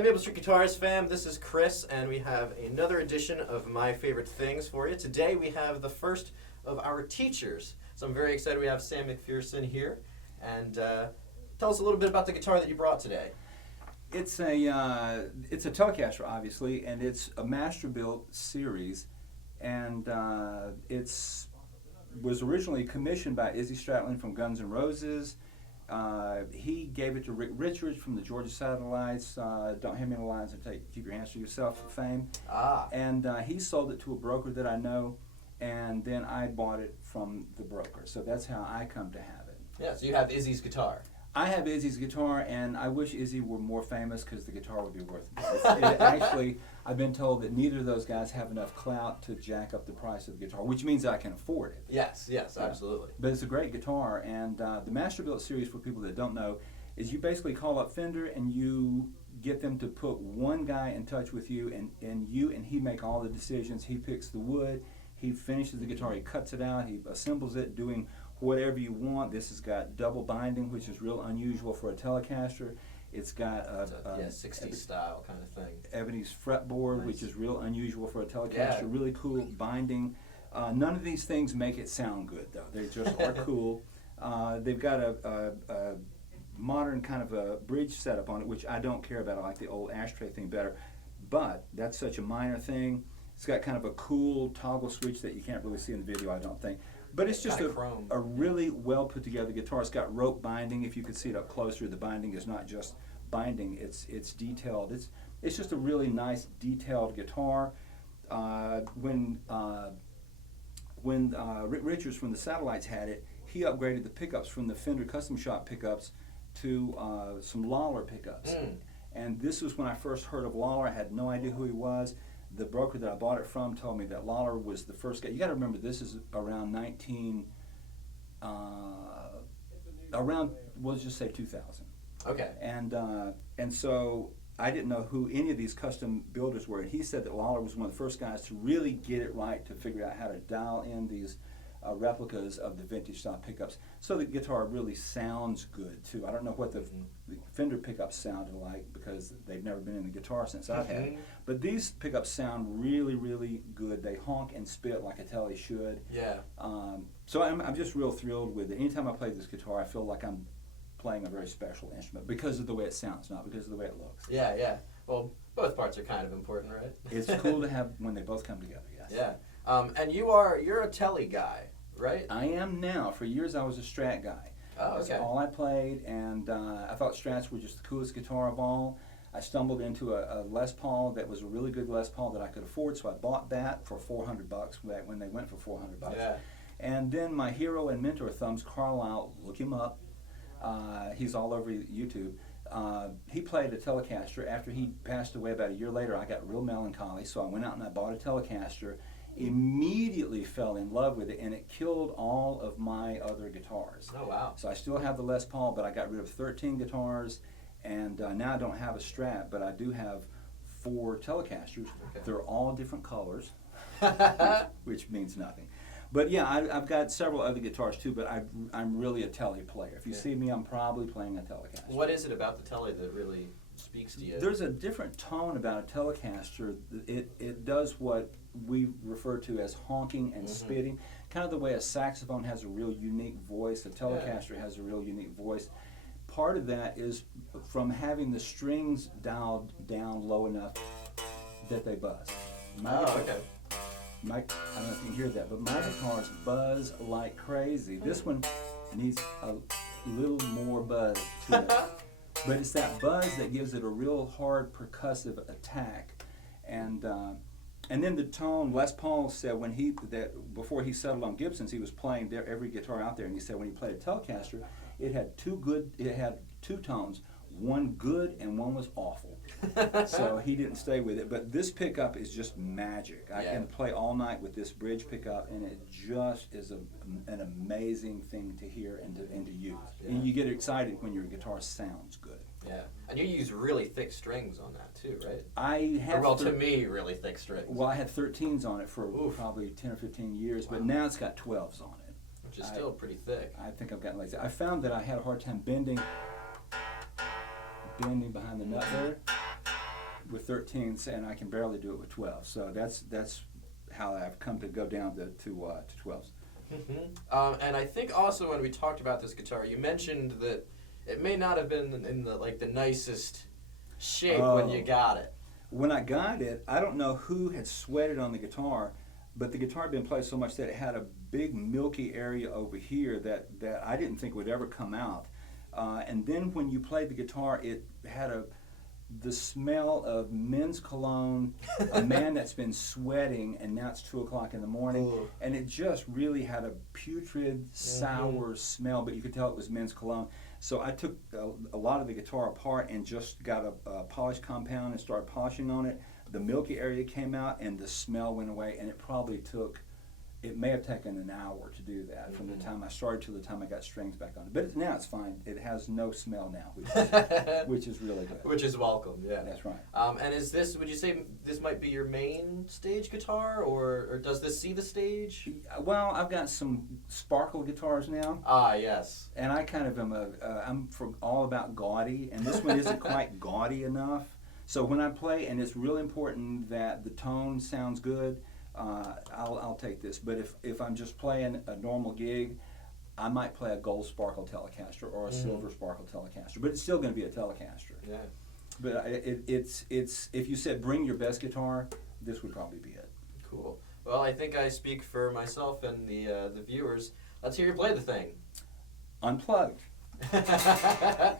Hey Maple Street Guitars fam, this is Chris, and we have another edition of My Favorite Things for you. Today we have the first of our teachers. So I'm very excited we have Sam McPherson here. And tell us a little bit about the guitar that you brought today. It's a Telecaster, obviously, and it's a Masterbuilt series, and was originally commissioned by Izzy Stradlin from Guns N' Roses. He gave it to Rick Richards from the Georgia Satellites, Don't Hand Me the Lines and Keep Your Hands to Yourself fame. And he sold it to a broker that I know, and then I bought it from the broker. So that's how I come to have it. Yeah, so you have Izzy's guitar. I have Izzy's guitar, and I wish Izzy were more famous because the guitar would be worth it. Actually, I've been told that neither of those guys have enough clout to jack up the price of the guitar, which means I can afford it. Yes, absolutely. But it's a great guitar, and the Masterbuilt series, for people that don't know, is you basically call up Fender and you get them to put one guy in touch with you, and you and he make all the decisions. He picks the wood, he finishes the guitar, he cuts it out, he assembles it, doing whatever you want. This has got double binding, which is real unusual for a Telecaster. It's got a 60s style kind of thing. Ebony's fretboard, Nice. Which is real unusual for a Telecaster. Yeah. Really cool binding. None of these things make it sound good, though. They just are cool. They've got a modern kind of a bridge setup on it, which I don't care about. I like the old ashtray thing better. But that's such a minor thing. It's got kind of a cool toggle switch that you can't really see in the video, I don't think. But it's just a really well put together guitar. It's got rope binding. If you could see it up closer, the binding is not just binding. It's detailed. It's just a really nice detailed guitar. When Rick Richards from the Satellites had it, he upgraded the pickups from the Fender Custom Shop pickups to some Lawler pickups. And this was when I first heard of Lawler. I had no idea who he was. The broker that I bought it from told me that Lawler was the first guy. You got to remember, this is around we'll just say 2000. Okay. And so I didn't know who any of these custom builders were. And he said that Lawler was one of the first guys to really get it right, to figure out how to dial in these replicas of the vintage style pickups, so the guitar really sounds good too. I don't know what the Fender pickups sounded like because they've never been in the guitar since I've had it. But these pickups sound really, really good. They honk and spit like a Tele should. Yeah. So I'm just real thrilled with it. Anytime I play this guitar, I feel like I'm playing a very special instrument because of the way it sounds, not because of the way it looks. Yeah. Well, both parts are kind of important, right? It's cool to have when they both come together. Yes. Yeah. And you're a Tele guy, right? I am now. For years I was a Strat guy. Oh, okay. That's all I played, and I thought Strats were just the coolest guitar of all. I stumbled into a Les Paul that was a really good Les Paul that I could afford, so I bought that for $400 back when they went for $400. Yeah. And then my hero and mentor, Thumbs Carlisle, look him up. He's all over YouTube. He played a Telecaster. After he passed away about a year later, I got real melancholy, so I went out and I bought a Telecaster. Immediately fell in love with it, and it killed all of my other guitars. Oh, wow. So I still have the Les Paul, but I got rid of 13 guitars, and now I don't have a Strat, but I do have 4 Telecasters. Okay. They're all different colors, which means nothing. But yeah, I've got several other guitars too, but I'm really a Tele player. If you see me, I'm probably playing a Telecaster. What is it about the Tele that really speaks to you? There's a different tone about a Telecaster. It does what we refer to as honking and spitting, kind of the way a saxophone has a real unique voice. A Telecaster has a real unique voice. Part of that is from having the strings dialed down low enough that they buzz. Okay. I don't know if you can hear that, but my guitars buzz like crazy. This one needs a little more buzz to it. But it's that buzz that gives it a real hard percussive attack. And then the tone, Les Paul said before he settled on Gibsons, he was playing every guitar out there, and he said when he played a Telecaster, it had two tones, one good and one was awful. So he didn't stay with it. But this pickup is just magic. I can play all night with this bridge pickup, and it just is an amazing thing to hear and to use. Yeah. And you get excited when your guitar sounds good. Yeah, and you use really thick strings on that too, right? I have. Well, to me, really thick strings. Well, I had 13s on it for probably 10 or 15 years, but now it's got 12s on it. Which is still pretty thick. I think I've gotten lazy. I found that I had a hard time bending behind the nut there. with 13s, and I can barely do it with 12s. So that's how I've come to go down to 12s. And I think also when we talked about this guitar, you mentioned that it may not have been in the nicest shape when you got it. When I got it, I don't know who had sweated on the guitar, but the guitar had been played so much that it had a big milky area over here that I didn't think would ever come out. And then when you played the guitar, it had the smell of men's cologne, a man that's been sweating, and now it's 2 o'clock in the morning. Ooh. And it just really had a putrid, sour smell, but you could tell it was men's cologne. So I took a lot of the guitar apart and just got a polish compound and started polishing on it. The milky area came out and the smell went away, and it may have taken an hour to do that from the time I started to the time I got strings back on it. But now it's fine. It has no smell now, which is really good. Which is welcome, yeah. That's right. And would you say this might be your main stage guitar, or does this see the stage? Well, I've got some sparkle guitars now. Ah, yes. And I kind of am I'm all about gaudy, and this one isn't quite gaudy enough. So when I play, and it's really important that the tone sounds good, I'll take this. But if I'm just playing a normal gig, I might play a gold sparkle Telecaster or a silver sparkle Telecaster. But it's still going to be a Telecaster. Yeah. But it's if you said bring your best guitar, this would probably be it. Cool. Well, I think I speak for myself and the viewers. Let's hear you play the thing. Unplugged. Yeah.